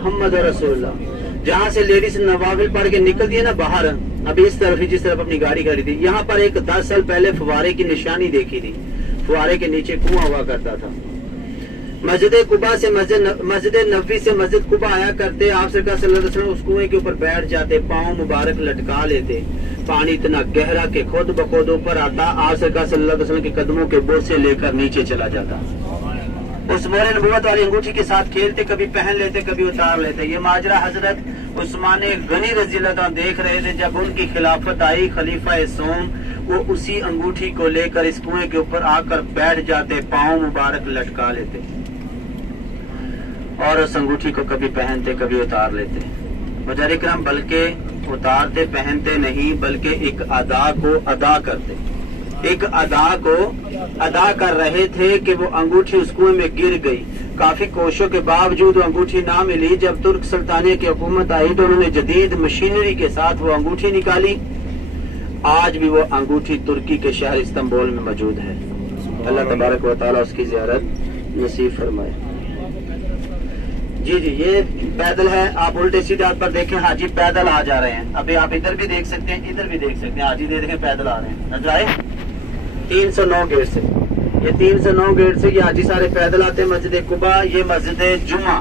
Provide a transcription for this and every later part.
मुहम्मद रसूलुल्लाह। जहाँ से लेडीज नवाफिल पढ़ के निकलती है ना बाहर, अभी इस तरफ ही जिस तरफ अपनी गाड़ी खड़ी थी, यहाँ पर एक 10 साल पहले फुवारे की निशानी देखी थी। फुवारे के नीचे कुआं हुआ करता था। मस्जिद कुबा से मस्जिद नबी से मस्जिद कुबा आया करते, आप सरकार सल्लल्लाहु अलैहि वसल्लम उस कुएं के ऊपर बैठ जाते, पांव मुबारक लटका लेते। पानी इतना गहरा कि खुद बखुद ऊपर आता, आप सरकार सल्लल्लाहु अलैहि वसल्लम के कदमों के बोझ से लेकर नीचे चला जाता। उस मोहर नबूवत वाली अंगूठी के साथ खेलते, कभी पहन लेते कभी उतार लेते। ये माजरा हजरत उस्मान गनी रज़ी अल्लाह अन्हु देख रहे थे। जब उनकी खिलाफत आई खलीफा सोम, वो उसी अंगूठी को लेकर इस कुएं के ऊपर आकर बैठ जाते, पांव मुबारक लटका लेते और उस अंगूठी को कभी पहनते कभी उतार लेते। मुजाहिर किराम बल्कि उतारते पहनते नहीं, बल्कि एक अदा को अदा करते, एक अदा को अदा कर रहे थे कि वो अंगूठी उस कुएं में गिर गई। काफी कोशिशों के बावजूद वो अंगूठी ना मिली। जब तुर्क सुल्तानिया की हुकूमत आई तो उन्होंने जदीद मशीनरी के साथ वो अंगूठी निकाली। आज भी वो अंगूठी तुर्की के शहर इस्तांबुल में मौजूद है। अल्लाह तबारक व तआला उसकी ज़ियारत नसीब फरमाए। जी जी, ये पैदल है। आप उल्टे सीधे हाथ पर देखें, हाजी पैदल आ जा रहे हैं। अभी आप इधर भी देख सकते हैं, इधर भी देख सकते हैं, हाजी देखें पैदल आ रहे हैं। नजर आए 309 गेट से, ये 309 गेट से ये हाजी सारे पैदल आते हैं मस्जिद कुबा। ये मस्जिद जुमा,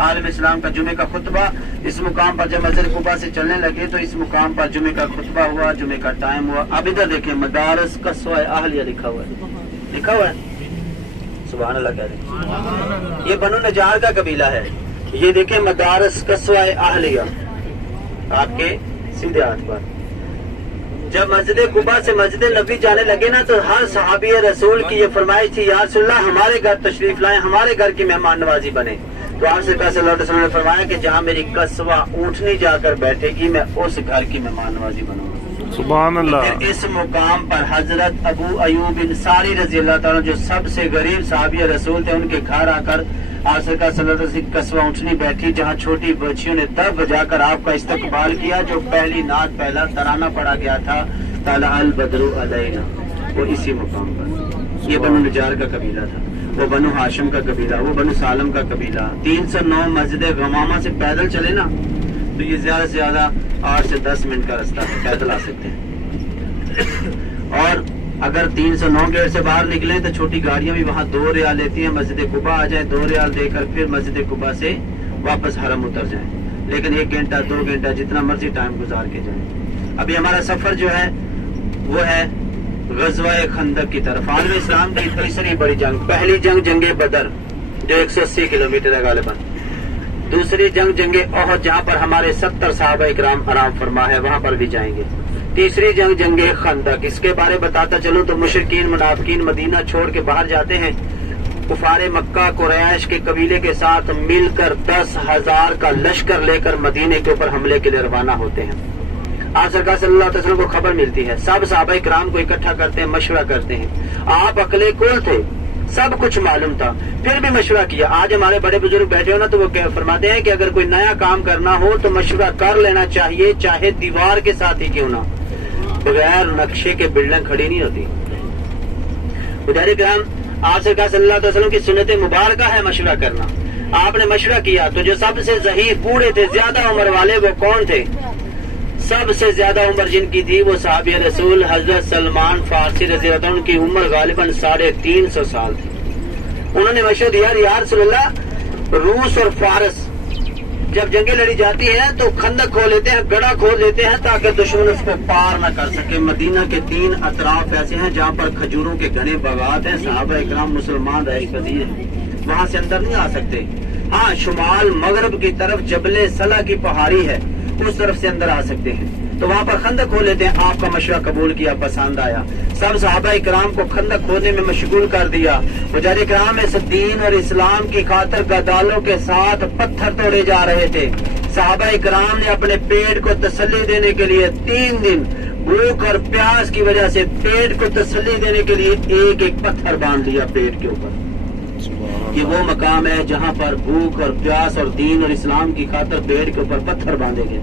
आलम इस्लाम का जुमे का खुतबा। इस मुकाम पर जब मस्जिद कुबा से चलने लगे तो इस मुकाम पर जुमे का खुतबा हुआ, जुमे का टाइम हुआ। अब इधर देखें, मदारस कस्वा अहलिया लिखा हुआ है, लिखा हुआ है। सुभान अल्लाह कह रहे। ये बनु नजार का कबीला है। ये देखें मदारस कस्वा अहलिया आपके सीधे हाथ पर। जब मस्जिद कुबा से मस्जिद नबी जाने लगे ना, तो हर सहाबी रसूल की ये फरमाइश थी, या रसूलल्लाह हमारे घर तशरीफ लाएं, हमारे घर की मेहमान नवाजी बने। तो आप सल्लल्लाहु अलैहि वसल्लम ने फरमाया कि जहाँ मेरी कस्वा ऊँटनी जाकर बैठेगी, मैं उस घर की मेहमान नवाजी बनूंगा। सुभान अल्लाह। फिर इस मुकाम पर हजरत अबू अयूब अंसारी रज़ी अल्लाह ताला जो सबसे गरीब सहाबी रसूल थे, उनके घर आकर आप सरकार सल्लल्लाहु अलैहि वसल्लम कस्वा ऊँटनी बैठी, जहाँ छोटी बच्चियों ने तब बजाकर आपका इस्तकबाल किया। जो पहली नात पहला तराना पढ़ा गया था, ताला अल बदरु अलैना, वो इसी मुकाम पर। ये बनु नजार का कबीला था, वो बनु हाशिम का कबीला, वो बनु सालम का कबीला। 309 मस्जिद गमामा से पैदल चले ना, तो ये ज्यादा से ज्यादा 8 से 10 मिनट का रास्ता है, पैदल आ सकते हैं। और अगर 309 गेट से बाहर निकले तो छोटी गाड़ियां भी वहाँ 2 रियाल लेती हैं। मस्जिद कुबा आ जाए, 2 रियाल देकर फिर मस्जिद कुबा से वापस हरम उतर जाएं। लेकिन 1 घंटा 2 घंटा जितना मर्जी टाइम गुजार के जाएं। अभी हमारा सफर जो है वो है गज़वा खंदक की तरफ। आलम इस्लाम की तीसरी बड़ी जंग, पहली जंग जंगे बदर जो 180 किलोमीटर है गालिबन। दूसरी जंग जंगे ओहद, जहाँ पर हमारे 70 सहाबा इकराम आराम फरमा है, वहाँ पर भी जाएंगे। तीसरी जंग जंगे खंदक, इसके बारे बताता चलूं तो मुशरिकीन मुनाफिकीन मदीना छोड़ के बाहर जाते हैं। कुफारे मक्का कुरैश के कबीले के साथ मिलकर 10,000 का लश्कर लेकर मदीने के ऊपर हमले के लिए रवाना होते हैं। आज सरकार सल्लल्लाहु अलैहि वसल्लम को खबर मिलती है, सब सहाबा इकराम को इकट्ठा करते हैं, मशवरा करते हैं। आप अकले कुल थे, सब कुछ मालूम था, फिर भी मशवरा किया। आज हमारे बड़े बुजुर्ग बैठे हो ना, तो वो फरमाते हैं कि अगर कोई नया काम करना हो तो मशवरा कर लेना चाहिए, चाहे दीवार के साथ ही क्यों ना। बगैर नक्शे के बिल्डिंग खड़ी नहीं होती। मुजाहिर किराम, आप सरकार सल्लल्लाहु अलैहि वसल्लम की सुन्नत मुबारका है मशवरा करना। आपने मशवरा किया तो जो सबसे ज़हीर बूढ़े थे, ज्यादा उम्र वाले, वो कौन थे? सबसे ज्यादा उम्र जिनकी थी वो साहबी रसूल हजरत सलमान फारसी रज़ी अल्लाह अन्हु की उम्र गालिबन 350 साल थी। उन्होंने मशवरा दिया, या रसूलल्लाह, रूस और फारस जब जंगें लड़ी जाती हैं तो खंदक खोल लेते हैं, गड़ा खोल लेते हैं ताकि दुश्मन उसको पार न कर सके। मदीना के 3 अतराफ ऐसे हैं जहाँ पर खजूरों के घने बागात हैं। सहाबा इकराम मुसलमान रहे कदीर, वहाँ से अंदर नहीं आ सकते। हाँ, शुमाल मगरब की तरफ जबले सला की पहाड़ी है, उस तरफ से अंदर आ सकते हैं, तो वहाँ पर खंदक खोल लेते हैं। आपका मशवरा कबूल किया, पसंद आया, सब सहाबा इकराम को खंदक खोदने में मशगूल कर दिया। मुजाहिर इकराम इस दीन और इस्लाम की खातिर गदालों के साथ पत्थर तोड़े जा रहे थे। सहाबा इकराम ने अपने पेट को तसल्ली देने के लिए 3 दिन भूख और प्यास की वजह से पेट को तसल्ली देने के लिए एक एक पत्थर बांध दिया पेट के ऊपर। ये वो मकाम है जहाँ पर भूख और प्यास और दीन और इस्लाम की खातिर पेट के ऊपर पत्थर बांधे गए।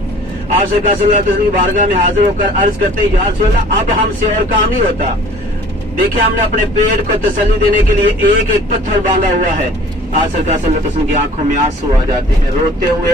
आप सरकार सल्लल्लाहु अलैहि वसल्लम की बारगाह में हाजिर होकर अर्ज करते हैं, या रसूलल्लाह, अब हमसे और काम नहीं होता। देखिए, हमने अपने पेट को तसल्ली देने के लिए एक एक पत्थर बांधा हुआ है। आज सरकार सल्लल्लाहु अलैहि वसल्लम की आंखों में आंसू आ जाते हैं, रोते हुए